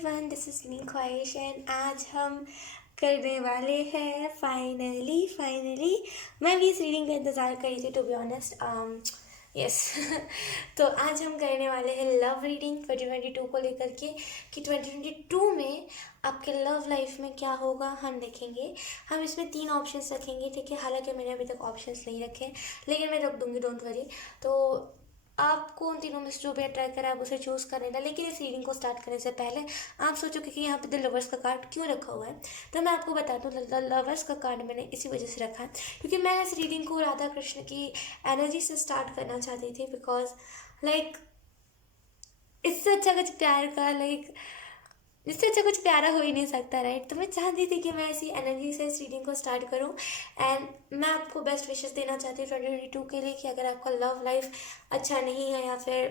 Everyone, this is me ख्वाहिश and आज हम करने वाले हैं फाइनली मैं भी इस रीडिंग का इंतज़ार कर रही थी, टू बी ऑनेस्ट। यस। तो आज हम करने वाले हैं लव रीडिंग 2022 को लेकर के कि 2022 में आपके लव लाइफ में क्या होगा हम देखेंगे। हम इसमें 3 ऑप्शंस रखेंगे, ठीक है। हालांकि मैंने अभी तक ऑप्शंस नहीं रखे, लेकिन मैं रख दूंगी, डोंट वरी। तो आपको उन तीनों में से जो भी अट्रैक्ट करे आप उसे चूज़ कर लेना। लेकिन इस रीडिंग को स्टार्ट करने से पहले आप सोचोगे कि यहाँ पे द लवर्स का कार्ड क्यों रखा हुआ है, तो मैं आपको बता दूँ द लवर्स का कार्ड मैंने इसी वजह से रखा है क्योंकि मैं इस रीडिंग को राधा कृष्ण की एनर्जी से स्टार्ट करना चाहती थी। बिकॉज लाइक इससे अच्छा कुछ प्यार का इससे अच्छा कुछ प्यारा हो ही नहीं सकता, राइट। तो मैं चाहती थी कि मैं ऐसी एनर्जी से इस रीडिंग को स्टार्ट करूं एंड मैं आपको बेस्ट विशेस देना चाहती हूँ 2022 के लिए कि अगर आपका लव लाइफ अच्छा नहीं है या फिर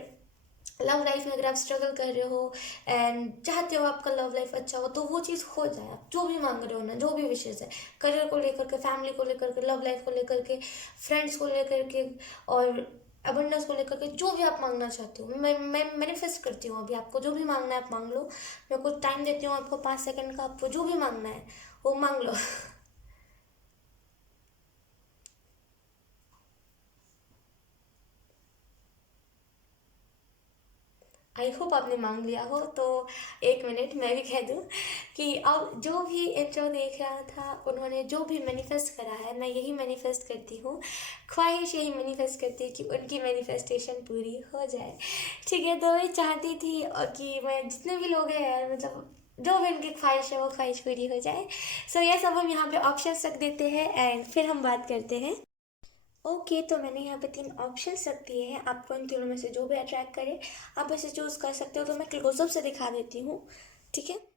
लव लाइफ में अगर आप स्ट्रगल कर रहे हो एंड चाहते हो आपका लव लाइफ अच्छा हो, तो वो चीज़ हो जाए। आप जो भी मांग रहे हो ना, जो भी विशेष है, करियर को लेकर के, फैमिली को लेकर के, लव लाइफ को लेकर के, फ्रेंड्स को लेकर के और अबंडेंस को लेकर के, जो भी आप मांगना चाहते हो मैं मैनिफेस्ट करती हूँ। अभी आपको जो भी मांगना है आप मांग लो। मैं कुछ टाइम देती हूँ आपको 5 सेकंड का, आपको जो भी मांगना है वो मांग लो। आई होप आपने मांग लिया हो। तो 1 मिनट मैं भी कह दूँ कि अब जो भी इंट्रो देख रहा था उन्होंने जो भी मैनिफेस्ट करा है, मैं यही मैनिफेस्ट करती हूँ, ख्वाहिश यही मैनिफेस्ट करती है कि उनकी मैनिफेस्टेशन पूरी हो जाए, ठीक है। तो मैं चाहती थी कि मैं जितने भी लोग हैं, मतलब जो भी उनकी ख्वाहिश है वो ख्वाहिश पूरी हो जाए। सो यस, अब हम यहाँ पे ऑप्शंस रख देते हैं एंड फिर हम बात करते हैं। ओके, तो मैंने यहाँ पे 3 ऑप्शंस रख दिए हैं। आपको इन तीनों में से जो भी अट्रैक्ट करे आप इसे चूज़ कर सकते हो। तो मैं क्लोजअप से दिखा देती हूँ, ठीक है।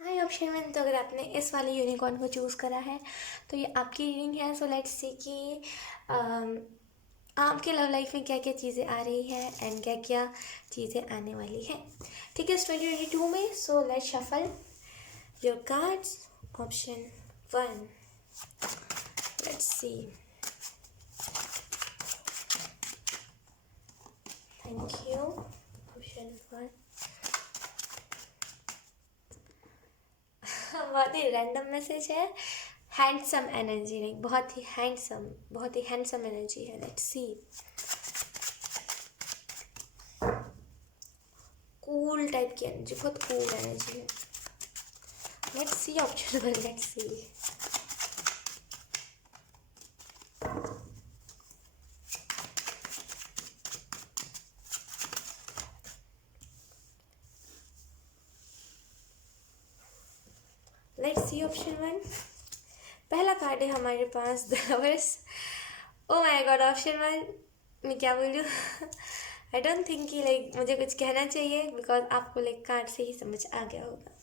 हाय ऑप्शन वन, तो अगर आपने इस वाले यूनिकॉर्न को चूज़ करा है तो ये आपकी रीडिंग है। सो लेट्स सी कि अम, आपके लव लाइफ में क्या क्या चीज़ें आ रही है एंड क्या क्या चीज़ें आने वाली हैं, ठीक है, इस 2022 में। So let's shuffle your cards. Option one, let's see. Thank you. Option one. बहुत ही रैंडम मैसेज है। हैंडसम एनर्जी, लाइक बहुत ही हैंडसम एनर्जी है। Let's see. कूल टाइप की एनर्जी, बहुत कूल एनर्जी है। Let's see option one, let's see. Let's see option one. पहला कार्ड है हमारे पास the lovers. Oh my God, option one, मैं क्या बोलूँ। आई डोंट थिंक कि लाइक मुझे कुछ कहना चाहिए बिकॉज आपको लाइक कार्ड से ही समझ आ गया होगा।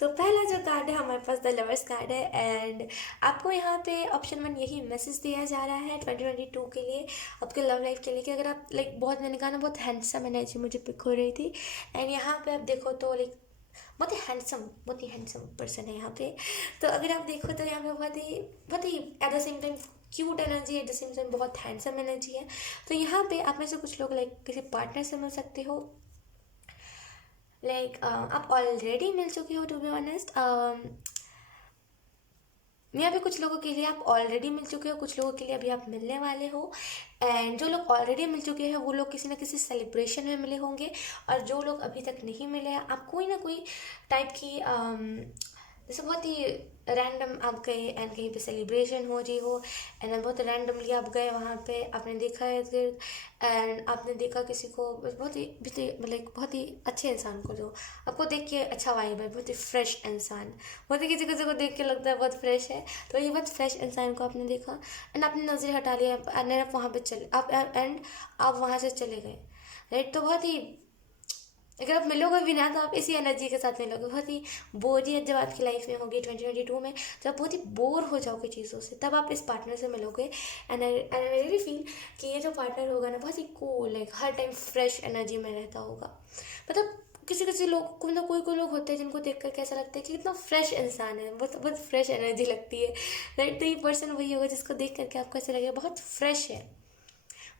तो पहला जो कार्ड है हमारे पास द लवर्स कार्ड है एंड आपको यहाँ पे ऑप्शन वन यही मैसेज दिया जा रहा है 2022 के लिए, आपके लव लाइफ के लिए, कि अगर आप लाइक बहुत, मैंने कहा ना, बहुत हैंडसम एनर्जी मुझे पिक हो रही थी एंड यहाँ पे आप देखो तो लाइक बहुत ही हैंडसम पर्सन है यहाँ पे। तो अगर आप देखो तो यहाँ पे बहुत ही at the same time cute energy, at the same time बहुत हैंडसम एनर्जी है। तो यहाँ पे आप में से कुछ लोग लाइक किसी पार्टनर से मिल सकते हो। लाइक आप ऑलरेडी मिल चुके हो, टू बी ऑनेस्ट। यहाँ पे कुछ लोगों के लिए आप ऑलरेडी मिल चुके हो, कुछ लोगों के लिए अभी आप मिलने वाले हो एंड जो लोग ऑलरेडी मिल चुके हैं वो लोग किसी ना किसी सेलिब्रेशन में मिले होंगे और जो लोग अभी तक नहीं मिले हैं, आप कोई ना कोई टाइप की जैसे बहुत ही रैंडम आप गए एंड कहीं पे सेलिब्रेशन हो रही हो एंड बहुत रैंडमली आप गए वहाँ पे, आपने देखा है एंड आपने देखा किसी को मतलब बहुत ही अच्छे इंसान को, जो आपको देख के अच्छा वाइब है, बहुत ही फ्रेश इंसान। बहुत ही किसी किसी को देख के लगता है बहुत फ्रेश है, तो ये बहुत फ्रेश इंसान को आपने देखा एंड आपने नज़रें हटा लिया एंड आप वहाँ पे चले आप एंड आप वहाँ से चले गए, राइट। तो बहुत ही अगर आप मिलोगे भी ना तो आप इसी एनर्जी के साथ मिलोगे। बहुत ही बोरियत जब आपकी लाइफ में होगी 2022 में, जब बहुत ही बोर हो जाओगे चीज़ों से, तब आप इस पार्टनर से मिलोगे। एंड आई रियली फील कि ये जो पार्टनर होगा ना बहुत ही कूल, लाइक हर टाइम फ्रेश एनर्जी में रहता होगा। मतलब किसी किसी लोग को, मतलब कोई कोई लोग होते हैं जिनको देख कर कैसा लगता है कि कितना फ्रेश इंसान है, बहुत बहुत फ्रेश एनर्जी लगती है, राइट। तो ये पर्सन वही होगा जिसको देख करके आपको ऐसा लगेगा बहुत फ्रेश है,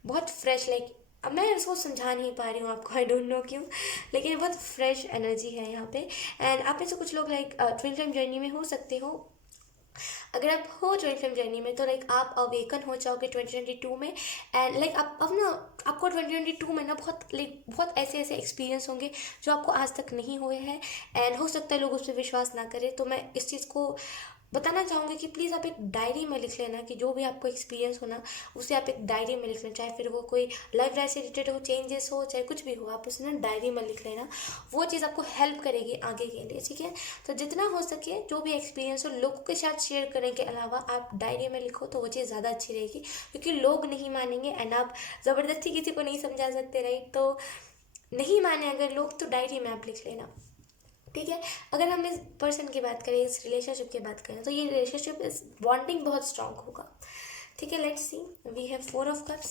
बहुत फ्रेश। लाइक अब मैं इसको समझा नहीं पा रही हूँ आपको, आई डोंट नो क्यों, लेकिन बहुत फ्रेश एनर्जी है यहाँ पे। एंड आप में से कुछ लोग लाइक ट्विन फ्लेम जर्नी में हो सकते हो। अगर आप हो ट्विन फ्लेम जर्नी में तो लाइक आप अवेकन हो जाओगे 2022 में। एंड लाइक आप अब ना आपको 2022 में ना बहुत ऐसे ऐसे एक्सपीरियंस होंगे जो आपको आज तक नहीं हुए हैं। एंड हो सकता है लोग उस पर विश्वास ना करें, तो मैं इस चीज़ को बताना चाहूँगी कि प्लीज़ आप एक डायरी में लिख लेना कि जो भी आपको एक्सपीरियंस हो ना उसे आप एक डायरी में लिख लेना, चाहे फिर वो कोई लाइफ लाइफ से रिलेटेड हो, चेंजेस हो, चाहे कुछ भी हो, आप उसे ना डायरी में लिख लेना। वो चीज़ आपको हेल्प करेगी आगे के लिए, ठीक है। तो जितना हो सके जो भी एक्सपीरियंस हो लोगों के साथ शेयर करने के अलावा आप डायरी में लिखो तो वो चीज़ ज़्यादा अच्छी रहेगी, क्योंकि लोग नहीं मानेंगे एंड आप ज़बरदस्ती किसी को नहीं समझा सकते, राइट। तो नहीं माने अगर लोग तो डायरी में आप लिख लेना, ठीक है। अगर हम इस पर्सन की बात करें, इस रिलेशनशिप की बात करें, तो ये रिलेशनशिप इस बॉन्डिंग बहुत स्ट्रांग होगा, ठीक है। Let's see, we have 4 of cups.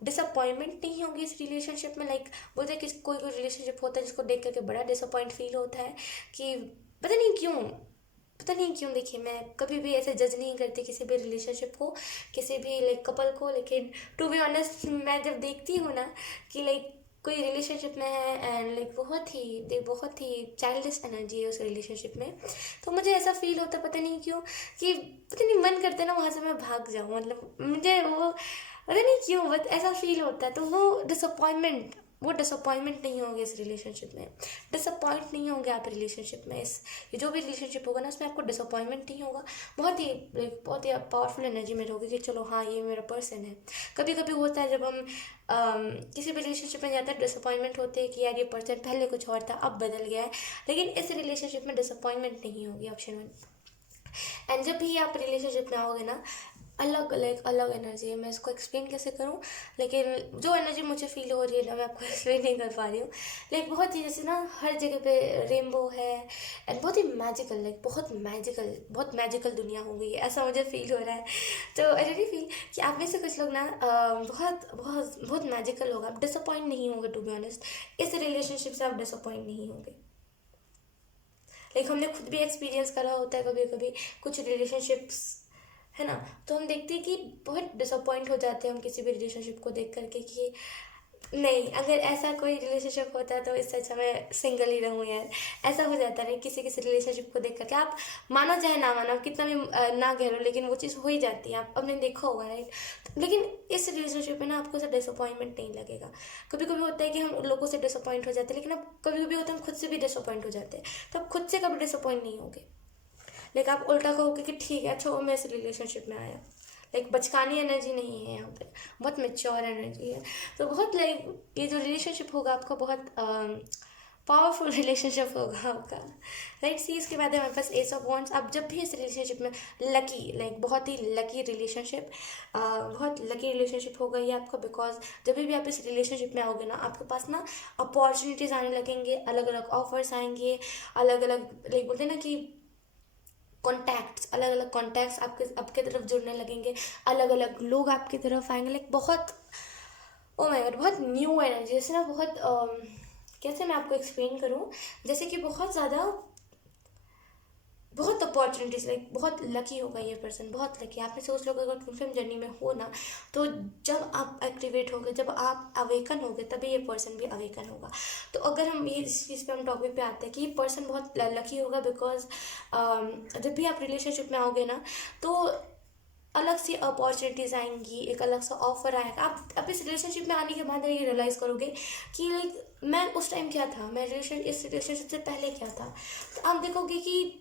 Disappointment नहीं होगी इस रिलेशनशिप में। लाइक बोलते हैं कि कोई कोई रिलेशनशिप होता है जिसको देख करके बड़ा डिसअपॉइंट फील होता है कि पता नहीं क्यों। देखिए मैं कभी भी ऐसे जज नहीं करती किसी भी रिलेशनशिप को, किसी भी लाइक कपल को, लेकिन टू बी ऑनेस्ट मैं जब देखती हूँ ना कि लाइक कोई रिलेशनशिप में है एंड लाइक बहुत ही चाइल्डिश एनर्जी है उस रिलेशनशिप में, तो मुझे ऐसा फील होता है पता नहीं क्यों कि पता नहीं मन करता है ना वहाँ से मैं भाग जाऊँ। मतलब मुझे वो पता नहीं क्यों बट ऐसा फील होता है। तो वो डिसअपॉइंटमेंट नहीं होगी इस रिलेशनशिप में, डिसअपॉइंट नहीं होंगे आप रिलेशनशिप में। इस ये जो भी रिलेशनशिप होगा ना उसमें आपको डिसअपॉइंटमेंट नहीं होगा। बहुत ही पावरफुल एनर्जी में रहोगे कि चलो हाँ ये मेरा पर्सन है। कभी कभी होता है जब हम किसी भी रिलेशनशिप में जाता है डिसअपॉइंटमेंट होते हैं कि यार ये पर्सन पहले कुछ और था अब बदल गया है, लेकिन इस रिलेशनशिप में डिसअपॉइंटमेंट नहीं होगी, ऑप्शन 1। एंड जब भी आप रिलेशनशिप में आओगे ना अलग एनर्जी है। मैं इसको एक्सप्लेन कैसे करूँ, लेकिन जो एनर्जी मुझे फील हो रही है ना मैं आपको एक्सप्लेन नहीं कर पा रही हूँ। लाइक बहुत ही जैसे ना हर जगह पे रेनबो है एंड बहुत ही मैजिकल, लाइक बहुत मैजिकल दुनिया हो गई है, ऐसा मुझे फील हो रहा है। तो आई रियली फील कि आप में से कुछ लोग ना बहुत बहुत बहुत मैजिकल होगा, आप डिसअपॉइंट नहीं होंगे। टू बी ऑनेस्ट इस रिलेशनशिप से आप डिसअपॉइंट नहीं होंगे। लाइक हमने खुद भी एक्सपीरियंस करा होता है कभी कभी कुछ रिलेशनशिप्स, है ना। तो हम देखते हैं कि बहुत डिसअपॉइंट हो जाते हैं हम किसी भी रिलेशनशिप को देख करके कि नहीं, अगर ऐसा कोई रिलेशनशिप होता है तो इससे अच्छा मैं सिंगल ही रहूँ यार। ऐसा हो जाता है किसी किसी रिलेशनशिप को देख करके, आप मानो चाहे ना मानो, कितना भी ना कह लो, लेकिन वो चीज़ हो ही जाती है। आप आपने देखा होगा, राइट। लेकिन इस रिलेशनशिप में ना आपको ऐसा डिसअपॉइंटमेंट नहीं लगेगा। कभी कभी होता है कि हम लोगों से डिसअपॉइंट हो जाते हैं, लेकिन अब कभी कभी होता है हम खुद से भी डिसअपॉइंट हो जाते हैं, तो आप खुद से कभी डिसअपॉइंट नहीं होगे। लाइक आप उल्टा कहोगे कि ठीक है अच्छा वो मैं इस रिलेशनशिप में आया। लाइक बचकानी एनर्जी नहीं है यहाँ पे, बहुत मेच्योर एनर्जी है। तो बहुत लाइक ये जो रिलेशनशिप होगा आपका बहुत पावरफुल रिलेशनशिप होगा आपका, राइट। सी इसके बाद है हमारे पास एस ऑफ वॉन्ड्स। अब जब भी इस रिलेशनशिप में बहुत ही लकी रिलेशनशिप, बहुत लकी रिलेशनशिप होगा ये आपका, बिकॉज जब भी आप इस रिलेशनशिप में आओगे ना आपके पास ना अपॉर्चुनिटीज़ आने लगेंगे, अलग अलग ऑफर्स आएंगे, अलग अलग लाइक बोलते हैं ना कि अलग अलग कॉन्टैक्ट्स आपके तरफ जुड़ने लगेंगे, अलग अलग लोग आपकी तरफ आएंगे। लाइक बहुत ओ माय गॉड बहुत न्यू एनर्जी, जैसे ना बहुत कैसे मैं आपको एक्सप्लेन करूँ, जैसे कि बहुत अपॉर्चुनिटीज़, लाइक बहुत लकी होगा ये पर्सन, बहुत लकी। आप में से उस लोग अगर ट्विन फ्लेम जर्नी में हो ना, तो जब आप एक्टिवेट होगे, जब आप अवेकन होगे, तभी ये पर्सन भी अवेकन होगा। तो अगर हम ये इस चीज़ पे हम टॉपिक पे आते हैं कि ये पर्सन बहुत लकी होगा, बिकॉज जब भी आप रिलेशनशिप में आओगे ना तो अलग सी अपॉर्चुनिटीज़ आएंगी, एक अलग सा ऑफर आएगा। आप इस रिलेशनशिप में आने के बाद ये रियलाइज़ करोगे कि लाइक मैं उस टाइम क्या था, इस रिलेशनशिप से पहले क्या था। तो आप देखोगे कि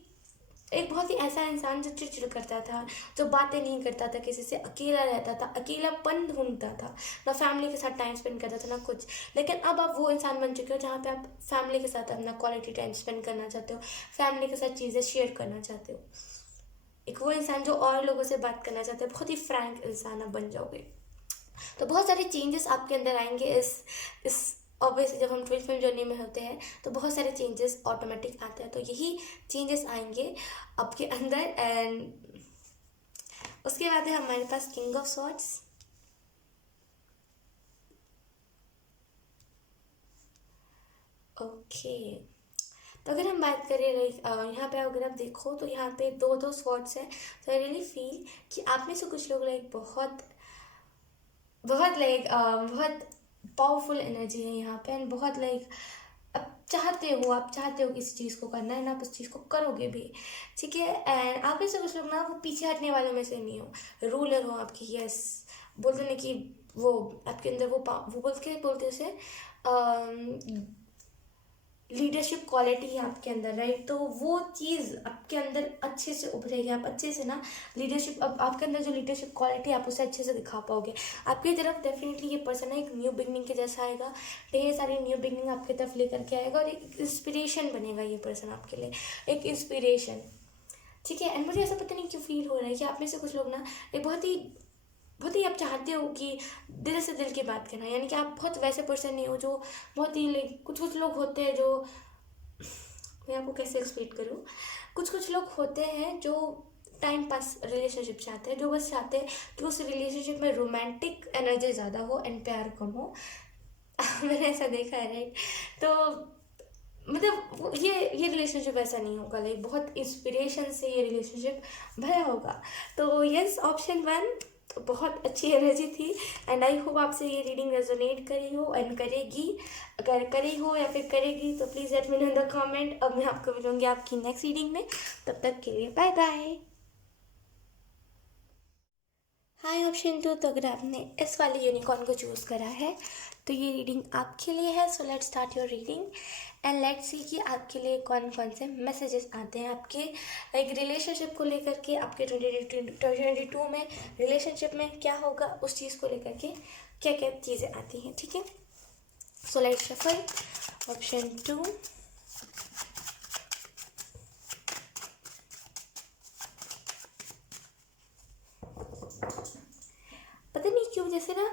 एक बहुत ही ऐसा इंसान जो चिड़चिड़ करता था, जो बातें नहीं करता था किसी से, अकेला रहता था, अकेलापन ढूंढता था, ना फैमिली के साथ टाइम स्पेंड करता था ना कुछ। लेकिन अब आप वो इंसान बन चुके हो जहाँ पे आप फैमिली के साथ अपना क्वालिटी टाइम स्पेंड करना चाहते हो, फैमिली के साथ चीज़ें शेयर करना चाहते हो। एक वो इंसान जो और लोगों से बात करना चाहते हैं, बहुत ही फ्रैंक इंसान आप बन जाओगे। तो बहुत सारे चेंजेस आपके अंदर आएंगे इस ऑब्वियसली जब हम ट्विन फ्लेम जर्नी में होते हैं तो बहुत सारे चेंजेस ऑटोमेटिक आते हैं, तो यही चेंजेस आएंगे आपके अंदर। एंड उसके बाद है हमारे पास किंग ऑफ स्वॉर्ड्स। ओके, तो अगर हम बात करें लाइक यहाँ पे अगर आप देखो तो यहाँ पे दो दो स्वॉर्ड्स हैं। तो आई रियली फील कि आप में से कुछ लोग लाइक बहुत बहुत लाइक बहुत पावरफुल एनर्जी है यहाँ पे, एंड बहुत लाइक आप चाहते हो किसी चीज़ को करना है ना, आप उस चीज़ को करोगे भी, ठीक है। एंड आप में से कुछ लोग ना वो पीछे हटने वालों में से नहीं हो, रूलर हो आपकी। यस, बोलते ना कि वो आपके अंदर वो बोलते उसे लीडरशिप क्वालिटी है आपके अंदर, राइट। तो वो चीज़ आपके अंदर अच्छे से उभरेगी, आप अच्छे से ना लीडरशिप, अब आपके अंदर जो लीडरशिप क्वालिटी है आप उसे अच्छे से दिखा पाओगे। आपकी तरफ डेफिनेटली ये पर्सन है एक न्यू बिगनिंग के जैसा आएगा, ढेर सारी न्यू बिगनिंग आपकी तरफ लेकर के आएगा, और एक इंस्पिरेशन बनेगा ये पर्सन आपके लिए, एक इंस्पिरेशन, ठीक है। एंड मुझे ऐसा पता नहीं क्यों फील हो रहा है कि आप में से कुछ लोग ना एक बहुत ही आप चाहते हो कि दिल से दिल की बात करना, यानी कि आप बहुत वैसे पर्सन नहीं हो जो बहुत ही लाइक, कुछ लोग होते हैं जो, मैं आपको कैसे एक्सप्लेन करूँ, कुछ लोग होते हैं जो टाइम पास रिलेशनशिप चाहते हैं, जो बस चाहते हैं कि उस रिलेशनशिप में रोमांटिक एनर्जी ज़्यादा हो एंड प्यार कम हो। मैंने ऐसा देखा है, राइट। तो मतलब ये रिलेशनशिप ऐसा नहीं होगा, लाइक बहुत इंस्पिरेशन से ये रिलेशनशिप भरा होगा। तो यस, ऑप्शन 1 बहुत अच्छी एनर्जी थी, एंड आई होप आपसे ये रीडिंग रेजोनेट करी हो एंड करेगी। अगर करी हो या फिर करेगी तो please let me know in the comment. अब मैं आपको मिलूंगी आपकी नेक्स्ट रीडिंग में, तब तक के लिए बाय बाय। हाय ऑप्शन 2, तो अगर आपने इस वाले यूनिकॉर्न को चूज़ करा है तो ये रीडिंग आपके लिए है। So let's start your reading and let's see कि आपके लिए कौन कौन से मैसेजेस आते हैं आपके लाइक रिलेशनशिप को लेकर के, आपके 2022 में रिलेशनशिप में क्या होगा उस चीज़ को लेकर के क्या क्या चीज़ें आती हैं, ठीक है। सो लेट्स शफल ऑप्शन 2। पता नहीं क्यों जैसे ना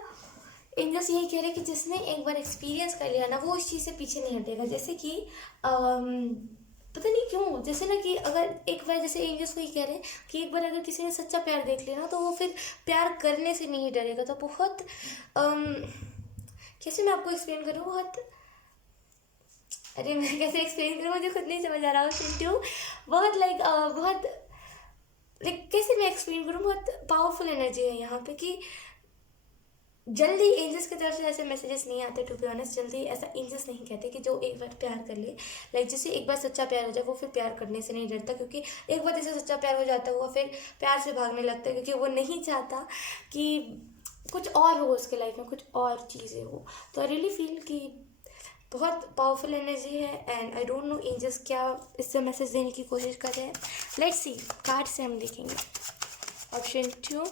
एंजल्स यही कह रहे हैं कि जिसने एक बार एक्सपीरियंस कर लिया ना वो उस चीज़ से पीछे नहीं हटेगा। जैसे कि पता नहीं क्यों, जैसे ना कि अगर एक बार, जैसे एंजल्स को ही कह रहे हैं कि एक बार अगर किसी ने सच्चा प्यार देख लिया ना तो वो फिर प्यार करने से नहीं डरेगा। तो बहुत कैसे मैं आपको एक्सप्लेन करूँ, अरे मैं कैसे एक्सप्लेन करूँ, मुझे खुद नहीं समझ आ रहा। चिंटू बहुत लाइक कैसे मैं एक्सप्लेन करूँ, बहुत पावरफुल एनर्जी है यहाँ पे कि जल्दी एंजल्स की तरफ से ऐसे मैसेजेस नहीं आते। टू बी ऑनेस्ट, जल्दी ऐसा एंजल्स नहीं कहते कि जो एक बार प्यार कर ले, लाइक जिसे एक बार सच्चा प्यार हो जाए वो फिर प्यार करने से नहीं डरता, क्योंकि एक बार जैसे सच्चा प्यार हो जाता है वो फिर प्यार से भागने लगता है, क्योंकि वो नहीं चाहता कि कुछ और हो उसके लाइफ में, कुछ और चीज़ें हो। तो आई रियली फील कि बहुत पावरफुल एनर्जी है, and I don't know angels क्या इससे मैसेज देने की कोशिश कर रहे हैं। लेट्स सी, कार्ड से हम देखेंगे। Option 2,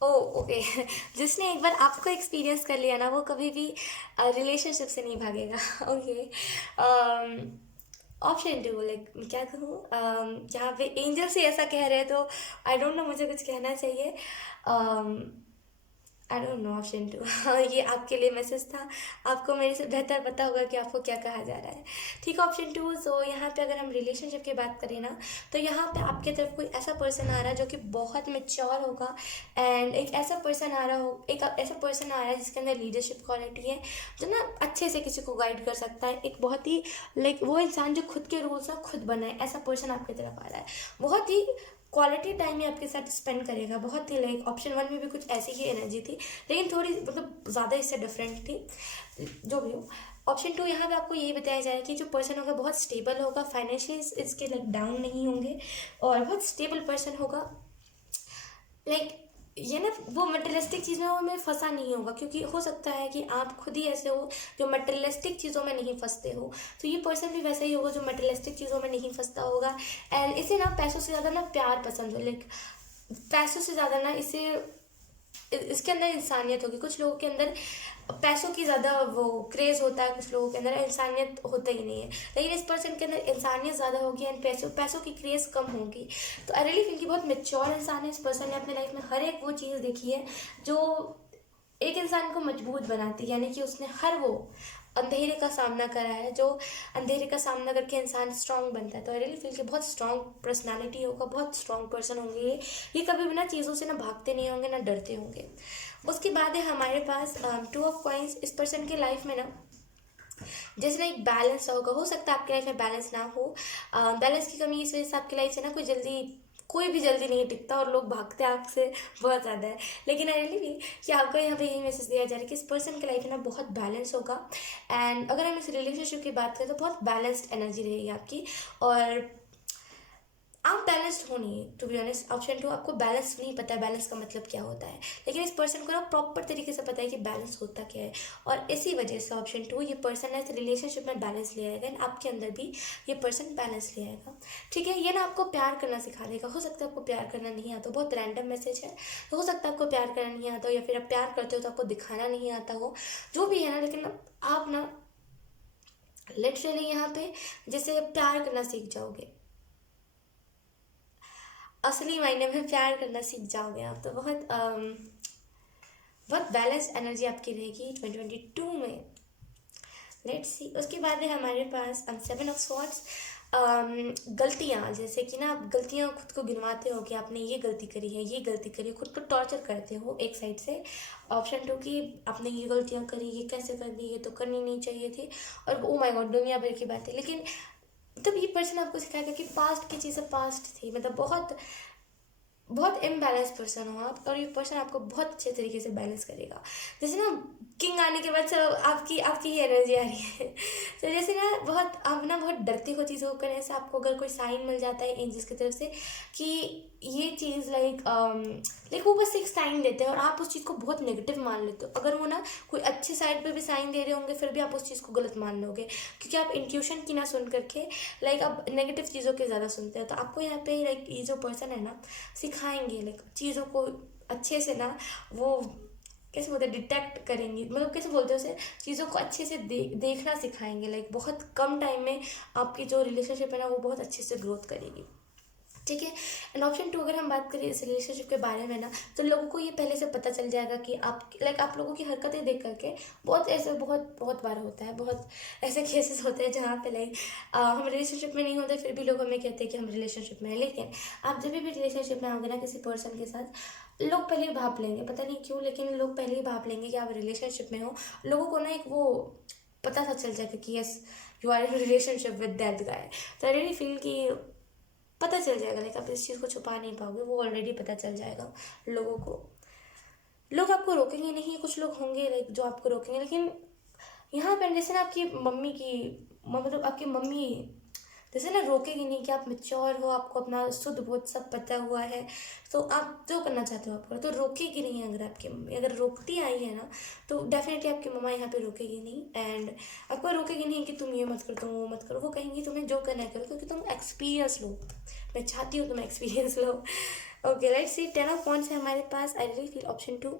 okay. जिसने एक बार आपको एक्सपीरियंस कर लिया ना वो कभी भी रिलेशनशिप से नहीं भागेगा। ओके, ऑप्शन 2, लाइक क्या कहूँ, यहाँ पे एंजल से ऐसा कह रहे हैं तो आई डोंट नो, मुझे कुछ कहना चाहिए। आई डोंट नो ऑप्शन 2। ये आपके लिए मैसेज था, आपको मेरे से बेहतर पता होगा कि आपको क्या कहा जा रहा है, ठीक है। ऑप्शन 2, सो यहाँ पे अगर हम रिलेशनशिप की बात करें ना तो यहाँ पे आपके तरफ कोई ऐसा पर्सन आ रहा है जो कि बहुत मेच्योर होगा, एंड एक ऐसा पर्सन आ रहा है जिसके अंदर लीडरशिप क्वालिटी है, जो ना अच्छे से किसी को गाइड कर सकता है। एक बहुत ही लाइक वो इंसान जो खुद के रूल्स ना खुद बनाए, ऐसा पर्सन आपकी तरफ आ रहा है। बहुत ही क्वालिटी टाइम ही आपके साथ स्पेंड करेगा, बहुत ही लाइक ऑप्शन 1 में भी कुछ ऐसी ही एनर्जी थी, लेकिन थोड़ी मतलब ज़्यादा इससे डिफरेंट थी, जो भी हो। ऑप्शन 2 यहाँ पे आपको यही बताया जाए कि जो पर्सन होगा बहुत स्टेबल होगा, फाइनेंशियली इसके लाइक डाउन नहीं होंगे, और बहुत स्टेबल पर्सन होगा। लाइक ये ना वो मटेरियलिस्टिक चीज़ों में फंसा नहीं होगा, क्योंकि हो सकता है कि आप खुद ही ऐसे हो जो मटेरियलिस्टिक चीज़ों में नहीं फंसते हो, तो ये पर्सन भी वैसा ही होगा जो मटेरियलिस्टिक चीज़ों में नहीं फंसता होगा। एंड इसे ना पैसों से ज़्यादा ना प्यार पसंद हो, लाइक पैसों से ज़्यादा ना इसके अंदर इंसानियत होगी। कुछ लोगों के अंदर पैसों की ज़्यादा वो क्रेज़ होता है, कुछ लोगों के अंदर इंसानियत होता ही नहीं है, लेकिन इस पर्सन के अंदर इंसानियत ज़्यादा होगी एंड पैसों की क्रेज़ कम होगी। तो आई रियली फील कि बहुत मेच्योर इंसान है इस पर्सन ने अपने लाइफ में हर एक वो चीज़ देखी है जो एक इंसान को मजबूत बनाती है, यानी कि उसने हर वो अंधेरे का सामना करा है, जो अंधेरे का सामना करके इंसान स्ट्रांग बनता है। तो आई रियली फील कि बहुत स्ट्रांग पर्सनालिटी होगा, बहुत स्ट्रांग पर्सन होंगे ये कभी भी ना चीज़ों से ना भागते नहीं होंगे ना डरते होंगे। उसके बाद है हमारे पास 2 ऑफ कॉइंस। इस पर्सन के लाइफ में ना जैसे ना एक बैलेंस होगा, हो सकता है आपके लाइफ में बैलेंस ना हो। बैलेंस की कमी इस वजह से आपकी लाइफ से ना कोई भी जल्दी नहीं टिकता और लोग भागते हैं आपसे बहुत ज़्यादा है। लेकिन आई रियली फील कि आपको यहाँ पे यही मैसेज दिया जा रहा है कि इस पर्सन की लाइफ में ना बहुत बैलेंस होगा। एंड अगर हम इस रिलेशनशिप की बात करें तो बहुत बैलेंस्ड एनर्जी रहेगी आपकी, और आप बैलेंस्ड हो नहीं। टू बी ऑनेस्ट ऑप्शन 2, आपको बैलेंस नहीं पता है बैलेंस का मतलब क्या होता है, लेकिन इस पर्सन को ना प्रॉपर तरीके से पता है कि बैलेंस होता क्या है। और इसी वजह से ऑप्शन 2, ये पर्सन है रिलेशनशिप में बैलेंस ले आएगा, एंड आपके अंदर भी ये पर्सन बैलेंस ले आएगा। ठीक है, ये ना आपको प्यार करना सिखा देगा। हो सकता है आपको प्यार करना नहीं आता, बहुत रैंडम मैसेज है। तो हो सकता है आपको प्यार करना नहीं आता हो, या फिर आप प्यार करते हो तो आपको दिखाना नहीं आता हो, जो भी है ना। लेकिन आप ना लिटरली यहाँ पे जैसे प्यार करना सीख जाओगे, असली मायने में प्यार करना सीख जाओगे आप। तो बहुत बैलेंस एनर्जी आपकी रहेगी 2022 में। Let's see. उसके बाद है हमारे पास 7 ऑफ स्वॉर्ड्स। गलतियाँ, जैसे कि ना आप गलतियाँ खुद को गिनवाते हो कि आपने ये गलती करी है, ये गलती करी है, खुद को टॉर्चर करते हो एक साइड से। ऑप्शन 2 की आपने ये गलतियाँ करी, ये कैसे कर दी, ये तो करनी नहीं चाहिए थी, और ओ माय गॉड दुनिया भर की बातें। लेकिन तब ये पर्सन आपको सिखाएगा कि पास्ट की चीज़ें पास्ट थी। मतलब बहुत इम्बैलेंस पर्सन हो आप, और ये पर्सन आपको बहुत अच्छे तरीके से बैलेंस करेगा। जैसे ना किंग आने के बाद सब आपकी आपकी ही एनर्जी आ रही है। तो जैसे ना आप ना बहुत डरते हो चीज़ों को करने से। आपको अगर कोई साइन मिल जाता है एंजल्स की तरफ से कि ये चीज़ लाइक वो बस एक साइन देते हैं और आप उस चीज़ को बहुत नेगेटिव मान लेते हो। अगर वो ना कोई अच्छे साइड पे भी साइन दे रहे होंगे फिर भी आप उस चीज़ को गलत मान लोगे, क्योंकि आप इंट्यूशन की ना सुन करके लाइक आप नेगेटिव चीज़ों के ज़्यादा सुनते हैं। तो आपको यहाँ पे लाइक ये जो पर्सन है ना सिखाएंगे लाइक चीज़ों को अच्छे से ना, वो कैसे बोलते हैं, डिटेक्ट करेंगे, मतलब कैसे बोलते हैं उसे, चीज़ों को अच्छे से देखना सिखाएंगे। लाइक बहुत कम टाइम में आपकी जो रिलेशनशिप है ना वो बहुत अच्छे से ग्रोथ करेगी। ठीक है। एंड ऑप्शन 2, अगर हम बात करें इस रिलेशनशिप के बारे में ना, तो लोगों को ये पहले से पता चल जाएगा कि आप लोगों की हरकतें देख करके बहुत बहुत बार होता है, बहुत ऐसे केसेस होते हैं जहाँ पे हम रिलेशनशिप में नहीं होते फिर भी लोग हमें कहते हैं कि हम रिलेशनशिप में हैं। लेकिन आप जब भी रिलेशनशिप में आओगे ना किसी पर्सन के साथ, लोग पहले ही भाप लेंगे, पता नहीं क्यों, लेकिन लोग पहले ही भाप लेंगे कि आप रिलेशनशिप में हो। लोगों को ना एक वो पता सा चल जाएगा कि yes you are in relationship with that guy. तो आई रियली फील कि पता चल जाएगा, लाइक आप इस चीज़ को छुपा नहीं पाओगे, वो ऑलरेडी पता चल जाएगा लोगों को। लोग आपको रोकेंगे नहीं, कुछ लोग होंगे लाइक जो आपको रोकेंगे, लेकिन यहाँ पर जैसे ना आपकी मम्मी की मतलब आपकी मम्मी जैसे ना रोकेगी नहीं कि आप मेच्योर हो, आपको अपना शुद्ध बोध सब पता हुआ है, तो आप जो करना चाहते हो आप करो। तो रोकेगी नहीं। अगर आपकी मम्मी अगर रोकती आई है ना तो डेफिनेटली आपकी मम्मा यहाँ पे रोकेगी नहीं, एंड आपको रोकेगी नहीं कि तुम ये मत करो, तुम वो मत करो। वो कहेंगी तुम्हें जो करना है करो, क्योंकि तुम एक्सपीरियंस लो। मैं चाहती हूँ तुम experience low. Okay let's see. 10 of wands है हमारे पास। आई रियली फील ऑप्शन 2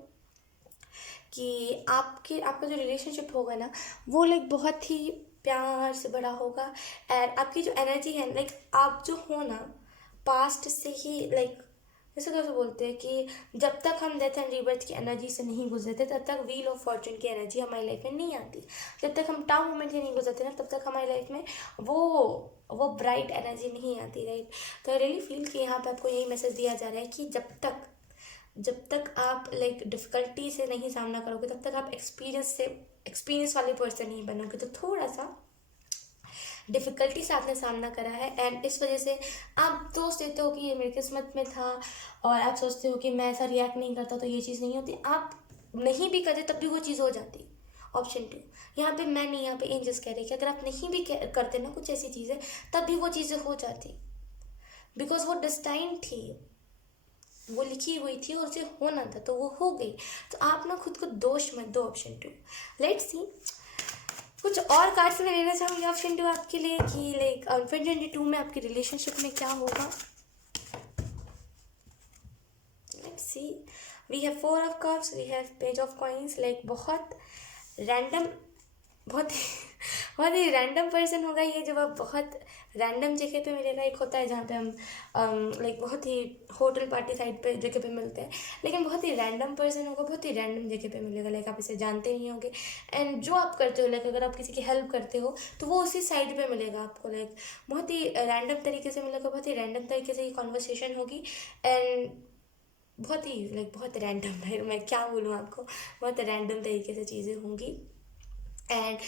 कि आपका जो रिलेशनशिप होगा ना वो लाइक बहुत ही प्यार से बड़ा होगा। एंड आपकी जो एनर्जी है लाइक आप जो हो ना पास्ट से ही लाइक जैसे कैसे बोलते हैं कि जब तक हम डेथ एंड रीबर्थ की एनर्जी से नहीं गुजरते तब तक व्हील ऑफ फॉर्चून की एनर्जी हमारी लाइफ में नहीं आती। जब तक हम टाउ मोमेंट से नहीं गुजरते ना तब तक हमारी लाइफ में वो ब्राइट एनर्जी नहीं आती, राइट। तो आई रियली फील कि यहाँ पे आपको यही मैसेज दिया जा रहा है कि जब तक आप लाइक डिफ़िकल्टी से नहीं सामना करोगे तब तक आप एक्सपीरियंस वाले पर्सन नहीं बनोगे। तो थोड़ा सा डिफ़िकल्टी से आपने सामना करा है, एंड इस वजह से आप सोच देते हो कि ये मेरी किस्मत में था, और आप सोचते हो कि मैं ऐसा रिएक्ट नहीं करता तो ये चीज़ नहीं होती। आप नहीं भी करते तब भी वो चीज़ हो जाती। ऑप्शन 2 यहाँ पे मैं नहीं, यहाँ पे एंजल्स कह रहे कि अगर आप नहीं भी करते ना कुछ ऐसी चीज़ें तब भी वो चीज़ें हो जाती, बिकॉज वो डिस्टाइन थी, वो लिखी हुई थी और उसे होना था तो वो हो गई। तो आप ना खुद को दोष मत दो। ऑप्शन 2। Let's see. कुछ और कार्ड्स में लेना चाहूँगी ऑप्शन 2 आपके लिए कि लाइक 2022 में आपकी रिलेशनशिप में क्या होगा। Let's see. We have 4 of cups, we have page of coins. Like बहुत रैंडम बहुत ही रैंडम पर्सन होगा ये, जब आप बहुत रैंडम जगह पे मिलेगा, एक होता है जहाँ पे हम लाइक बहुत ही होटल पार्टी साइड पे जगह पे मिलते हैं, लेकिन बहुत ही रैंडम पर्सन होगा, बहुत ही रैंडम जगह पे मिलेगा, लाइक आप इसे जानते नहीं होंगे। एंड जो आप करते हो, लाइक अगर आप किसी की हेल्प करते हो तो वो उसी साइड पे मिलेगा आपको, लाइक बहुत ही रैंडम तरीके से मिलेगा, बहुत ही रैंडम तरीके से ये कॉन्वर्सेशन होगी। एंड बहुत ही लाइक बहुत रैंडम है, मैं क्या बोलूँ आपको, बहुत रैंडम तरीके से चीज़ें होंगी। एंड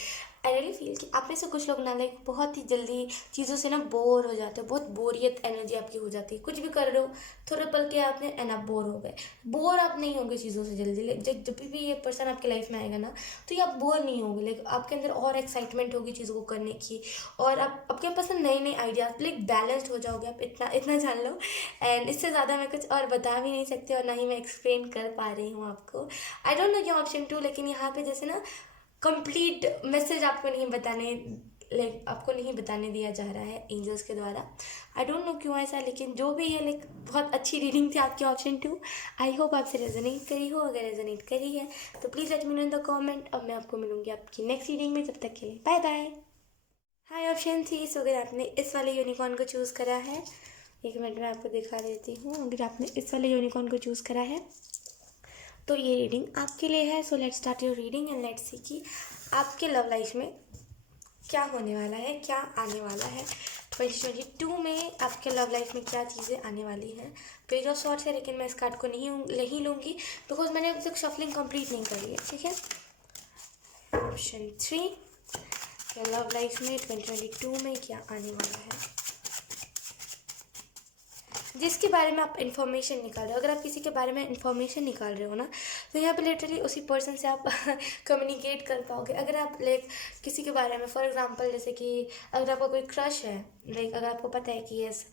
आई रियली फील कि आप में से कुछ लोग ना लाइक बहुत ही जल्दी चीज़ों से ना बोर हो जाते हो, बहुत बोरियत एनर्जी आपकी हो जाती है, कुछ भी कर रहे हो थोड़ा पल के आपने एंड आप बोर हो गए। बोर आप नहीं होंगे चीज़ों से जल्दी, जब भी ये पर्सन आपके लाइफ में आएगा ना, तो ये आप बोर नहीं होंगे, लाइक आपके अंदर और एक्साइटमेंट होगी चीज़ों को करने की, और आप आपके पास नए नए आइडियाज, लाइक बैलेंस्ड हो जाओगे आप, इतना इतना जान लो। एंड इससे ज़्यादा मैं कुछ और बता भी नहीं सकती, और ना ही मैं एक्सप्लेन कर पा रही हूँ आपको। I don't know your option two, लेकिन यहाँ पे जैसे ना कंप्लीट मैसेज आपको नहीं बताने, लाइक आपको नहीं बताने दिया जा रहा है एंजल्स के द्वारा। आई डोंट नो क्यों ऐसा, लेकिन जो भी है लाइक बहुत अच्छी रीडिंग थी आपकी ऑप्शन टू। आई होप आपसे रेजोनेट करी हो, अगर रेजोनेट करी है तो please let me know in the comment. अब मैं आपको मिलूंगी आपकी नेक्स्ट रीडिंग में, तब तक के लिए बाय बाय। हाय ऑप्शन थी, सो अगर आपने इस वाले यूनिकॉर्न को चूज़ करा है, एक मिनट में आपको दिखा देती हूँ, अगर आपने इस वाले यूनिकॉर्न को चूज़ करा है तो ये रीडिंग आपके लिए है। So let's start your reading and let's see कि आपके लव लाइफ में क्या होने वाला है, क्या आने वाला है 2022 में, आपके लव लाइफ में क्या चीज़ें आने वाली हैं। पेज ऑफ सॉर्ट्स है, लेकिन मैं इस कार्ड को नहीं लूँगी बिकॉज मैंने अभी तक शफलिंग कंप्लीट नहीं करी है, ठीक है। ऑप्शन 3, लव लाइफ में 2022 में क्या आने वाला है, जिसके बारे में आप इन्फॉर्मेशन निकाल रहे हो। अगर आप किसी के बारे में इन्फॉर्मेशन निकाल रहे हो ना, तो यहाँ पे लिटरली उसी पर्सन से आप कम्युनिकेट कर पाओगे। अगर आप लाइक किसी के बारे में, फॉर एग्जांपल जैसे कि अगर आपका कोई क्रश है, लाइक अगर आपको पता है कि यस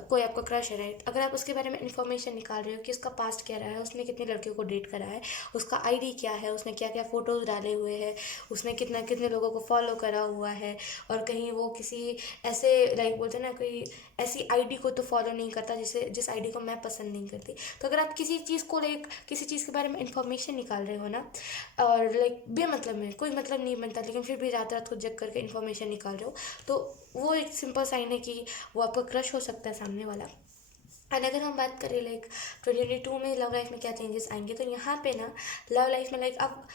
कोई आपका क्रश है, राइट, अगर आप उसके बारे में इन्फॉर्मेशन निकाल रहे हो कि उसका पास्ट क्या रहा है, उसने कितने लड़कियों को डेट करा है, उसका आईडी क्या है, उसने क्या क्या फ़ोटोज़ डाले हुए हैं, उसने कितने लोगों को फॉलो करा हुआ है, और कहीं वो किसी ऐसे लाइक बोलते हैं ना, कोई ऐसी आईडी को तो फॉलो नहीं करता जिस आईडी को मैं पसंद नहीं करती। तो अगर आप किसी चीज़ को लाइक किसी चीज़ के बारे में इन्फॉर्मेशन निकाल रहे हो ना, और लाइक बेमतलब में, कोई मतलब नहीं बनता, लेकिन फिर भी रात रात को जग करके इन्फॉर्मेशन निकाल रहे हो, तो वो एक सिंपल साइन है कि वो आपका क्रश हो सकता है सामने वाला। एंड अगर हम बात करें लाइक 2022 में लव लाइफ में क्या चेंजेस आएंगे, तो यहाँ पे ना लव लाइफ में लाइक आप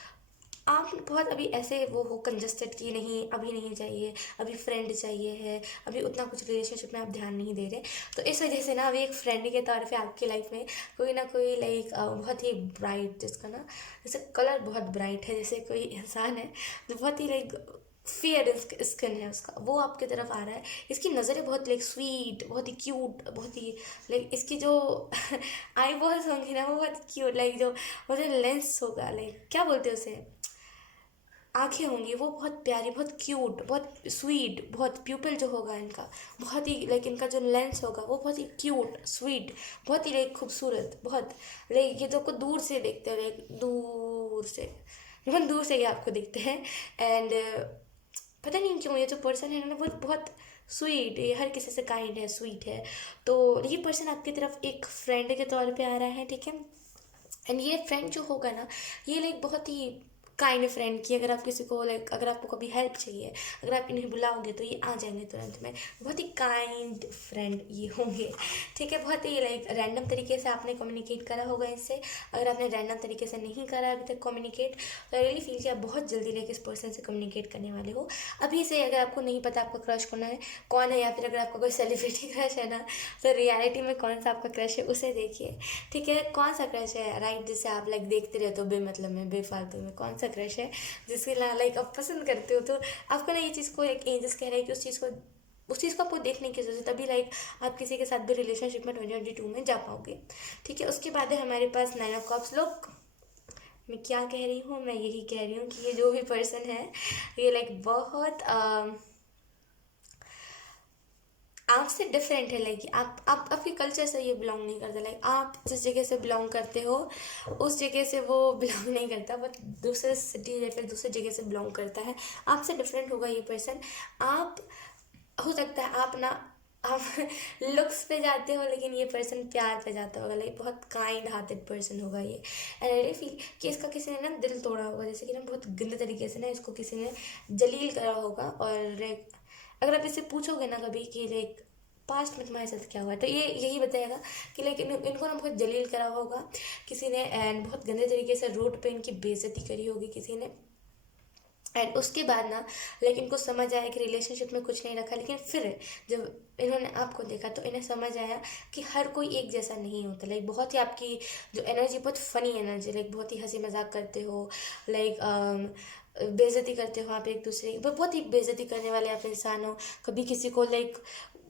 बहुत अभी ऐसे वो हो कंजस्टेड कि नहीं अभी नहीं चाहिए, अभी फ्रेंड चाहिए है, अभी उतना कुछ रिलेशनशिप में आप ध्यान नहीं दे रहे, तो इस वजह से ना अभी एक फ्रेंड के तौर पे आपकी लाइफ में कोई ना कोई लाइक बहुत ही ब्राइट, जिसका ना जैसे कलर बहुत ब्राइट है, जैसे कोई इंसान है जो बहुत ही लाइक फेयर स्किन है उसका, वो आपकी तरफ आ रहा है। इसकी नज़रें बहुत लाइक स्वीट, बहुत ही क्यूट, बहुत ही लाइक इसकी जो आई बॉल्स होंगी ना वो बहुत क्यूट, लाइक जो मुझे लेंस होगा, लाइक क्या बोलते हैं उसे, आँखें होंगी वो बहुत प्यारी, बहुत क्यूट, बहुत स्वीट, बहुत प्यूपल जो होगा इनका बहुत ही लाइक, इनका जो लेंस होगा वो बहुत ही क्यूट स्वीट, बहुत ही लाइक खूबसूरत, बहुत लाइक ये तो आपको दूर से देखते हैं, लाइक दूर से, बहुत दूर से ये आपको दिखते हैं। एंड पता नहीं क्यों ये जो पर्सन है ना बहुत बहुत स्वीट, ये हर किसी से काइंड है, स्वीट है। तो ये पर्सन आपकी तरफ एक फ्रेंड के तौर पे आ रहा है, ठीक है। एंड ये फ्रेंड जो होगा ना, ये लाइक बहुत ही काइंड फ्रेंड की, अगर आप किसी को लाइक अगर आपको कभी हेल्प चाहिए, अगर आप इन्हें बुलाओगे तो ये आ जाएंगे तुरंत में, बहुत ही काइंड फ्रेंड ये होंगे, ठीक है। बहुत ही लाइक रैंडम तरीके से आपने कम्युनिकेट करा होगा इससे, अगर आपने रैंडम तरीके से नहीं करा अभी तक कम्युनिकेट, तो आई रियली फील कि आप बहुत जल्दी लाइक इस पर्सन से कम्युनिकेट करने वाले हो अभी से। अगर आपको नहीं पता आपका क्रश कौन है, या फिर अगर आपका कोई सेलिब्रिटी क्रश है ना, तो रियलिटी में कौन सा आपका क्रश है उसे देखिए, ठीक है। कौन सा क्रश है, राइट, जिसे आप लाइक देखते रहते हो बेमतलब में, बेफालतू में, कौन सा क्रश है जिसके लाइक आप पसंद करते हो, तो आपको ना ये चीज़ को एक एंजल्स कह रहे हैं कि उस चीज़ को आपको देखने की ज़रूरत है, तभी लाइक आप किसी के साथ भी रिलेशनशिप में 2022 में जा पाओगे, ठीक है। उसके बाद है हमारे पास 9 ऑफ कप्स। लोग मैं क्या कह रही हूँ, मैं यही कह रही हूँ कि ये जो भी पर्सन है ये लाइक बहुत आपसे डिफरेंट है, लाइक आप आपके कल्चर से ये बिलोंग नहीं करता, लाइक आप जिस जगह से बिलोंग करते हो उस जगह से वो बिलोंग नहीं करता, बट दूसरे सिटी या फिर दूसरे जगह से बिलोंग करता है। आपसे डिफरेंट होगा ये पर्सन। आप हो सकता है आप लुक्स पे जाते हो, लेकिन ये पर्सन प्यार पे जाता होगा, लाइक बहुत काइंड हार्टेड पर्सन होगा ये। एंड आई फील कि इसका किसी ने ना दिल तोड़ा होगा, जैसे कि ना बहुत गंदे तरीके से ना इसको किसी ने जलील करा होगा, और अगर आप इससे पूछोगे ना कभी कि लाइक पास्ट में तुम्हारे साथ क्या हुआ है, तो ये यही बताएगा कि लाइक इनको ना बहुत जलील करा होगा किसी ने, एंड बहुत गंदे तरीके से रोड पे इनकी बेइज्जती करी होगी किसी ने। एंड उसके बाद ना लाइक इनको समझ आया कि रिलेशनशिप में कुछ नहीं रखा, लेकिन फिर जब इन्होंने आपको देखा तो इन्हें समझ आया कि हर कोई एक जैसा नहीं होता। लाइक बहुत ही आपकी जो एनर्जी, बहुत फनी एनर्जी, लाइक बहुत ही हंसी मजाक करते हो, लाइक बेइज्जती करते हो आप एक दूसरे की, बहुत ही बेइज्जती करने वाले आप इंसान हो। कभी किसी को लाइक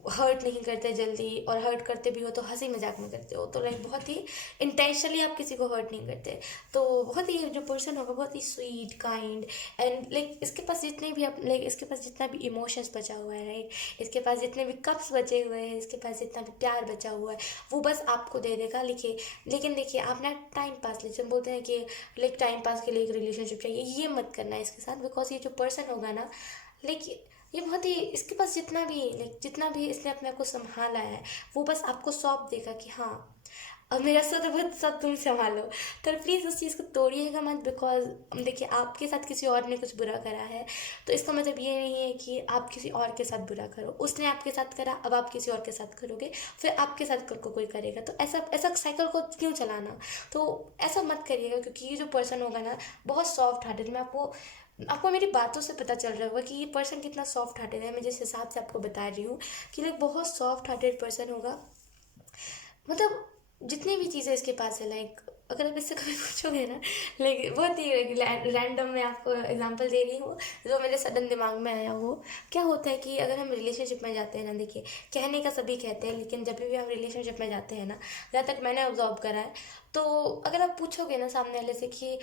हर्ट नहीं करते जल्दी, और हर्ट करते भी हो तो हंसी मजाक में करते हो, तो लाइक बहुत ही इंटेंशनली आप किसी को हर्ट नहीं करते। तो बहुत ही जो पर्सन होगा बहुत ही स्वीट, काइंड, एंड लाइक इसके पास जितने भी आप लाइक इसके पास जितना भी इमोशंस बचा हुआ है, राइट, इसके पास जितने भी कप्स बचे हुए हैं, इसके पास जितना भी प्यार बचा हुआ है, वो बस आपको दे देगा। लिखिए, लेकिन देखिए आप ना टाइम पास, जब बोलते हैं कि लाइक टाइम पास के लिए एक रिलेशनशिप चाहिए, ये मत करना है इसके साथ, बिकॉज ये जो पर्सन होगा ना, लाइक ये बहुत ही, इसके पास जितना भी लाइक जितना भी इसने अपने आप को संभाला है, वो बस आपको सौंप देगा कि हाँ अब मेरा सब तुम संभालो। तो प्लीज़ उस चीज़ को तोड़िएगा मत, बिकॉज देखिए आपके साथ किसी और ने कुछ बुरा करा है, तो इसका मतलब ये नहीं है कि आप किसी और के साथ बुरा करो। उसने आपके साथ करा, अब आप किसी और के साथ करोगे, फिर आपके साथ कल को कोई करेगा, तो ऐसा ऐसा साइकिल को क्यों चलाना। तो ऐसा मत करिएगा, क्योंकि ये जो पर्सन होगा ना बहुत सॉफ्ट हार्टेड, मैं आपको मेरी बातों से पता चल रहा होगा कि ये पर्सन कितना सॉफ्ट हार्टेड है। मैं जिस हिसाब से आपको बता रही हूँ कि लाइक बहुत सॉफ्ट हार्टेड पर्सन होगा। मतलब जितनी भी चीज़ें इसके पास है, लाइक अगर आप इससे कभी पूछोगे ना, लाइक बहुत ही रैंडम मैं आपको एग्जांपल दे रही हूँ जो मेरे सडन दिमाग में आया। वो क्या होता है कि अगर हम रिलेशनशिप में जाते हैं ना, देखिए कहने का सभी कहते हैं, लेकिन जब भी हम रिलेशनशिप में जाते हैं ना, जहाँ तक मैंने ऑब्जर्व करा है, तो अगर आप पूछोगे ना सामने वाले से कि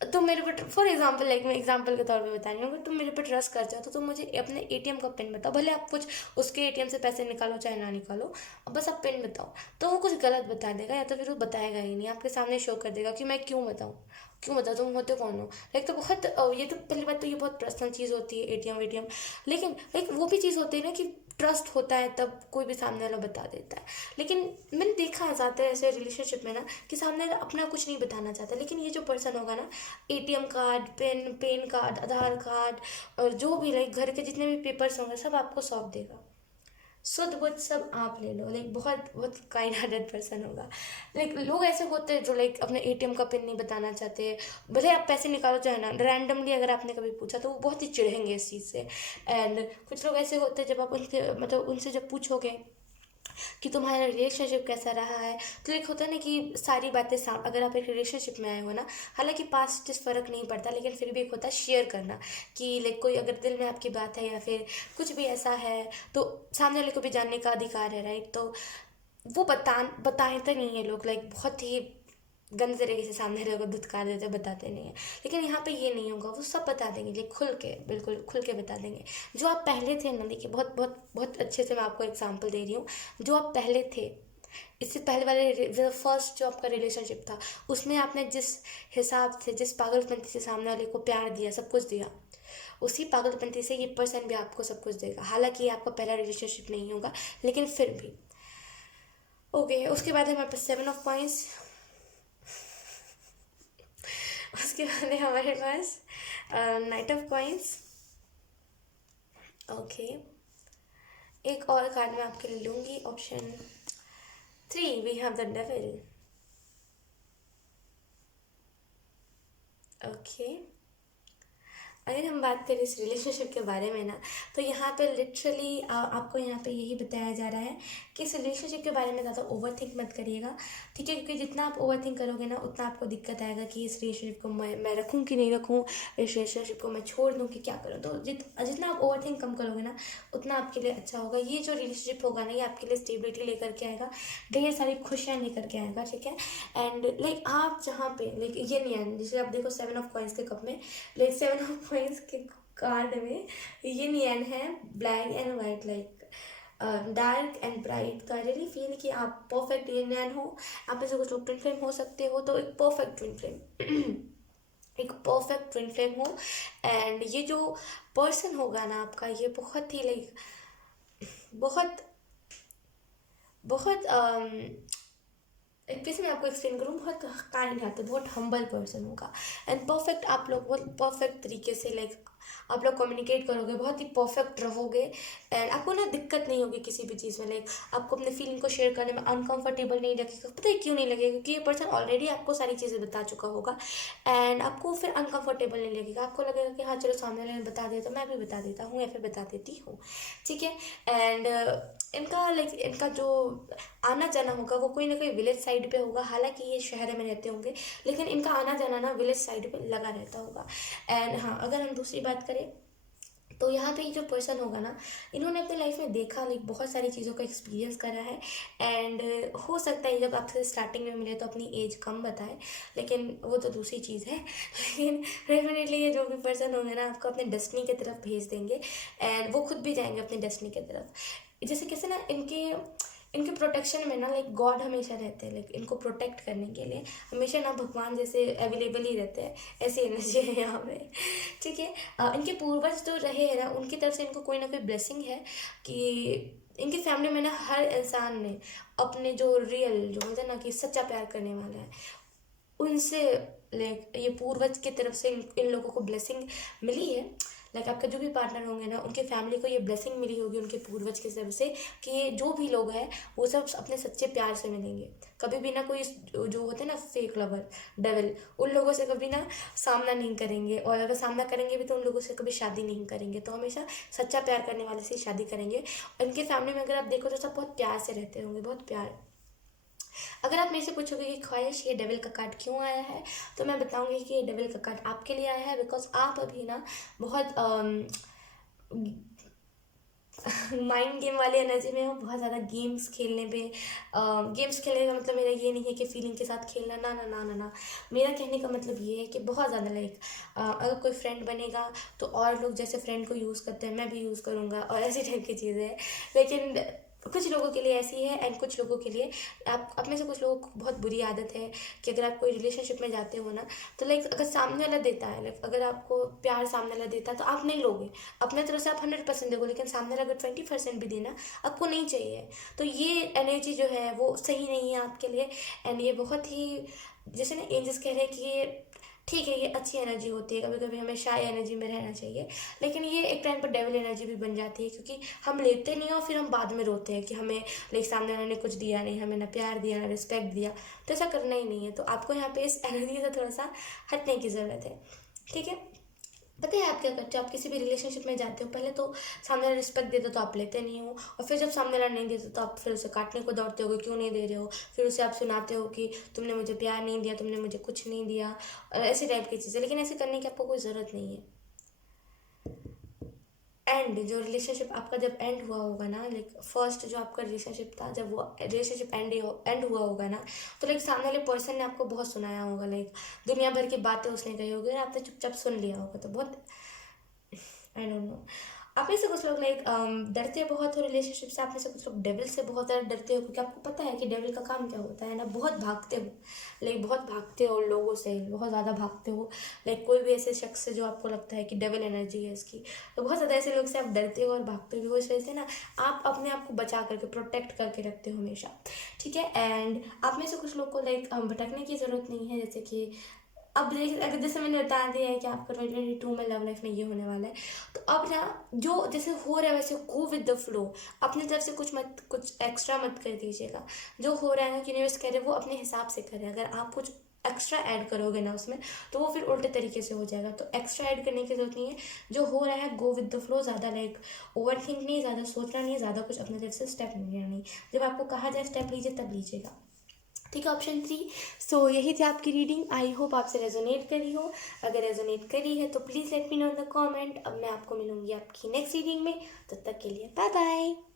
तुम मेरे पे, फॉर एग्जाम्पल लाइक मैं एग्जाम्पल के तौर पे बता रही हूँ, अगर तुम मेरे पे ट्रस्ट करते हो तो तुम मुझे अपने एटीएम का पिन बताओ, भले आप कुछ उसके एटीएम से पैसे निकालो चाहे ना निकालो, बस आप पिन बताओ। तो वो कुछ गलत बता देगा, या तो फिर वो बताएगा ही नहीं, आपके सामने शो कर देगा कि मैं क्यों बताऊँ, तुम होते कौन हो। लाइक तो बहुत ये तो पहली बात तो ये बहुत पर्सनल चीज़ होती है एटीएम वेटीएम, लेकिन लाइक वो भी चीज़ होती है ना कि ट्रस्ट होता है तब कोई भी सामने वाला बता देता है। लेकिन मैंने देखा है ज़्यादातर ऐसे रिलेशनशिप में ना कि सामने वाला अपना कुछ नहीं बताना चाहता, लेकिन ये जो पर्सन होगा ना, एटीएम कार्ड, पेन कार्ड, आधार कार्ड, और जो भी लाइक घर के जितने भी पेपर्स होंगे सब आपको सौंप देगा, शुद्ध बुद्ध सब आप ले लो। लाइक बहुत बहुत काइंड हार्टेड पर्सन होगा। लाइक लोग ऐसे होते हैं जो लाइक अपने एटीएम का पिन नहीं बताना चाहते, भले आप पैसे निकालो चाहे ना, रैंडमली अगर आपने कभी पूछा तो वो बहुत ही चिढ़ेंगे इस चीज़ से। एंड कुछ लोग ऐसे होते हैं जब आप उनसे मतलब उनसे जब पूछोगे कि तुम्हारा रिलेशनशिप कैसा रहा है, तो एक होता है ना कि सारी बातें अगर आप एक रिलेशनशिप में आए हो ना, हालांकि पास्ट से फ़र्क नहीं पड़ता, लेकिन फिर भी एक होता है शेयर करना कि लाइक कोई अगर दिल में आपकी बात है या फिर कुछ भी ऐसा है, तो सामने वाले को भी जानने का अधिकार है, राइट। तो वो बताते नहीं है लोग, लाइक बहुत ही गंदे तरीके से सामने वाले को धुतकार देते, बताते नहीं है। लेकिन यहाँ पे ये नहीं होगा, वो सब बता देंगे, लाइक खुल के, बिल्कुल खुल के बता देंगे। जो आप पहले थे ना, देखिए बहुत बहुत बहुत अच्छे से मैं आपको एग्जांपल दे रही हूँ, जो आप पहले थे, इससे पहले वाले फर्स्ट जो आपका रिलेशनशिप था, उसमें आपने जिस हिसाब से, जिस पागलपंती से सामने वाले को प्यार दिया, सब कुछ दिया, उसी पागलपंती से ये पर्सन भी आपको सब कुछ देगा। हालांकि ये आपका पहला रिलेशनशिप नहीं होगा, लेकिन फिर भी ओके। उसके बाद हमारे पास 7 ऑफ कॉइंस, उसके बाद है हमारे पास 9 ऑफ कॉइंस। ओके, एक और कार्ड मैं आपके लिए लूँगी, option 3 we have the devil. Okay, अगर हम बात करें इस रिलेशनशिप के बारे में ना, तो यहाँ पे लिटरली आपको यहाँ पे यही बताया जा रहा है कि इस रिलेशनशिप के बारे में ज़्यादा ओवर थिंक मत करिएगा, ठीक है। क्योंकि जितना आप ओवर थिंक करोगे ना, उतना आपको दिक्कत आएगा कि इस रिलेशनशिप को मैं रखूँ कि नहीं रखूँ, इस रिलेशनशिप को मैं छोड़ दूँ कि क्या करूँ। तो जितना आप ओवर थिंक कम करोगे ना, उतना आपके लिए अच्छा होगा। ये जो रिलेशनशिप होगा ना, ये आपके लिए स्टेबिलिटी लेकर के आएगा, ढेर सारी खुशियाँ लेकर के आएगा, ठीक है। एंड लाइक आप जहाँ पे लाइक ये नहीं है, जैसे आप देखो 7 ऑफ कॉइंस के कप में, लाइक 7 ऑफ कॉइंस के कार्ड में ये नियन है black and white, like dark and bright. तो आई रियली फील कि आप परफेक्ट यूनियन हो, आप ऐसे कुछ ट्विन फ्लेम हो सकते हो, तो एक परफेक्ट ट्विन फ्लेम एक परफेक्ट ट्विन फ्लेम हो। एंड ये जो पर्सन होगा ना आपका, ये बहुत ही लाइक बहुत बहुत एक कैसे मैं आपको एक्सप्लेन करूँ, बहुत काइंड हार्टेड, बहुत हम्बल पर्सन होगा। एंड परफेक्ट आप लोग बहुत परफेक्ट तरीके से लाइक आप लोग कम्युनिकेट करोगे, बहुत ही परफेक्ट रहोगे एंड आपको ना दिक्कत नहीं होगी किसी भी चीज़ में। लाइक आपको अपने फीलिंग को शेयर करने में अनकंफर्टेबल नहीं लगेगा। पता है क्यों नहीं लगेगा? क्योंकि ये पर्सन ऑलरेडी आपको सारी चीज़ें बता चुका होगा एंड आपको फिर अनकंफर्टेबल नहीं लगेगा। आपको लगेगा कि हाँ चलो सामने वाले ने बता दिया तो मैं भी बता देता हूँ या फिर बता देती हूँ, ठीक है। एंड इनका जो आना जाना होगा वो कोई ना कोई विलेज साइड पे होगा। हालांकि ये शहर में रहते होंगे लेकिन इनका आना जाना ना विलेज साइड पे लगा रहता होगा। एंड हाँ, अगर हम दूसरी बात करें तो यहाँ पे जो पर्सन होगा ना, इन्होंने अपनी लाइफ में देखा, लाइक बहुत सारी चीज़ों का एक्सपीरियंस करा है एंड हो सकता है जब आपसे स्टार्टिंग में मिले तो अपनी एज कम बताए, लेकिन वो तो दूसरी चीज़ है। लेकिन डेफिनेटली ये जो भी पर्सन होंगे ना आपको अपने डेस्टिनी की तरफ भेज देंगे एंड वो खुद भी जाएंगे अपनी डेस्टिनी की तरफ। जैसे कैसे ना इनके प्रोटेक्शन में ना लाइक गॉड हमेशा रहते हैं, लाइक इनको प्रोटेक्ट करने के लिए हमेशा ना भगवान जैसे अवेलेबल ही रहते हैं, ऐसी एनर्जी है यहाँ पे, ठीक है। इनके पूर्वज जो रहे हैं ना उनकी तरफ से इनको कोई ना कोई ब्लेसिंग है कि इनकी फैमिली में ना हर इंसान ने अपने जो रियल जो बोलते हैं ना कि सच्चा प्यार करने वाला है उनसे, लाइक ये पूर्वज की तरफ से इन लोगों को ब्लेसिंग मिली है। लाइक आपके जो भी पार्टनर होंगे ना उनके फैमिली को ये ब्लेसिंग मिली होगी उनके पूर्वज की तरफ से कि ये जो भी लोग हैं वो सब अपने सच्चे प्यार से मिलेंगे। कभी भी ना कोई जो होते हैं ना फेक लवर, डेविल, उन लोगों से कभी ना सामना नहीं करेंगे और अगर सामना करेंगे भी तो उन लोगों से कभी शादी नहीं करेंगे। तो हमेशा सच्चा प्यार करने वाले से शादी करेंगे। और इनके फैमिली में अगर आप देखो तो सब बहुत प्यार से रहते होंगे, बहुत प्यार। अगर आप मेरे से पूछोगे कि ख्वाहिश ये डेविल का कार्ड क्यों आया है, तो मैं बताऊंगी कि ये डेविल का कार्ड आपके लिए आया है बिकॉज आप अभी ना बहुत माइंड गेम वाली एनर्जी में हो, बहुत ज़्यादा गेम्स खेलने पे। गेम्स खेलने का मतलब मेरा ये नहीं है कि फीलिंग के साथ खेलना, ना ना ना ना ना। मेरा कहने का मतलब ये है कि बहुत ज़्यादा लाइक अगर कोई फ्रेंड बनेगा तो और लोग जैसे फ्रेंड को यूज़ करते हैं मैं भी यूज़ करूँगा और ऐसी टाइप की चीज़ें हैं। लेकिन कुछ लोगों के लिए ऐसी है एंड कुछ लोगों के लिए आप में से कुछ लोगों को बहुत बुरी आदत है कि अगर आप कोई रिलेशनशिप में जाते हो ना तो लाइक अगर सामने वाला देता है, लाइक अगर आपको प्यार सामने वाला देता है तो आप नहीं लोगे, अपने तरफ से आप 100% दोगे, लेकिन सामने वाला अगर 20% भी देना आपको नहीं चाहिए। तो ये एनर्जी जो है वो सही नहीं है आपके लिए एंड ये बहुत ही जैसे ना एंजल्स कह रहे हैं कि ये ठीक है, ये अच्छी एनर्जी होती है। कभी कभी हमें शाय एनर्जी में रहना चाहिए, लेकिन ये एक टाइम पर डेविल एनर्जी भी बन जाती है क्योंकि हम लेते नहीं और फिर हम बाद में रोते हैं कि हमें लाइक सामने वाले ने कुछ दिया नहीं, हमें ना प्यार दिया ना रिस्पेक्ट दिया। तो ऐसा करना ही नहीं है। तो आपको यहाँ पे इस एनर्जी से थोड़ा सा हटने की ज़रूरत है, ठीक है। पता है आप क्या करते हो? आप किसी भी रिलेशनशिप में जाते हो पहले तो सामने वाला रिस्पेक्ट देते तो आप लेते नहीं हो, और फिर जब सामने वाला नहीं देते तो आप फिर उसे काटने को दौड़ते हो, क्यों नहीं दे रहे हो। फिर उसे आप सुनाते हो कि तुमने मुझे प्यार नहीं दिया, तुमने मुझे कुछ नहीं दिया, और ऐसे टाइप की चीज़ें। लेकिन ऐसे करने की आपको कोई ज़रूरत नहीं है। एंड जो रिलेशनशिप आपका जब एंड हुआ होगा ना, लाइक फर्स्ट जो आपका रिलेशनशिप था, जब वो रिलेशनशिप एंड हुआ होगा ना, तो लाइक सामने वाले पर्सन ने आपको बहुत सुनाया होगा, लाइक दुनिया भर की बातें उसने कही होगी और आपने चुपचाप सुन लिया होगा। तो बहुत आई डोंट नो, आप में से कुछ लोग लाइक डरते बहुत हो रिलेशनशिप से, आप में से कुछ लोग डेविल से बहुत ज़्यादा डरते हो क्योंकि आपको पता है कि डेविल का काम क्या होता है ना, बहुत भागते हो, लाइक बहुत भागते हो लोगों से, बहुत ज़्यादा भागते हो। लाइक कोई भी ऐसे शख्स से जो आपको लगता है कि डेविल एनर्जी है इसकी, तो बहुत ज़्यादा ऐसे लोग से आप डरते हो और भागते हो। इस वजह से ना आप अपने आप को बचा करके प्रोटेक्ट करके रखते हो हमेशा, ठीक है। एंड आप में से कुछ लोग को लाइक भटकने की ज़रूरत नहीं है। जैसे कि अब देखिए, अगर जैसे मैंने बता दिया है कि आपका 2022 में लव लाइफ में ये होने वाला है, तो अब ना जो जैसे हो रहा है वैसे गो विद द फ्लो। अपनी तरफ से कुछ एक्स्ट्रा मत कर दीजिएगा। जो हो रहा है ना यूनिवर्स कह रहे वो अपने हिसाब से करे। अगर आप कुछ एक्स्ट्रा ऐड करोगे ना उसमें तो वो फिर उल्टे तरीके से हो जाएगा। तो एक्स्ट्रा ऐड करने की जरूरत नहीं है। जो हो रहा है गो विद द फ्लो। ज़्यादा लाइक ओवर थिंक नहीं, ज़्यादा सोचना नहीं है, ज़्यादा कुछ अपने तरफ से स्टेप नहीं लेना नहीं। जब आपको कहा जाए स्टेप लीजिए तब लीजिएगा, ठीक है। ऑप्शन 3। सो यही थी आपकी रीडिंग। आई होप आपसे रेजोनेट करी हो। अगर रेजोनेट करी है तो please let me know in the comment. अब मैं आपको मिलूंगी आपकी नेक्स्ट रीडिंग में। तब तक के लिए बाय बाय।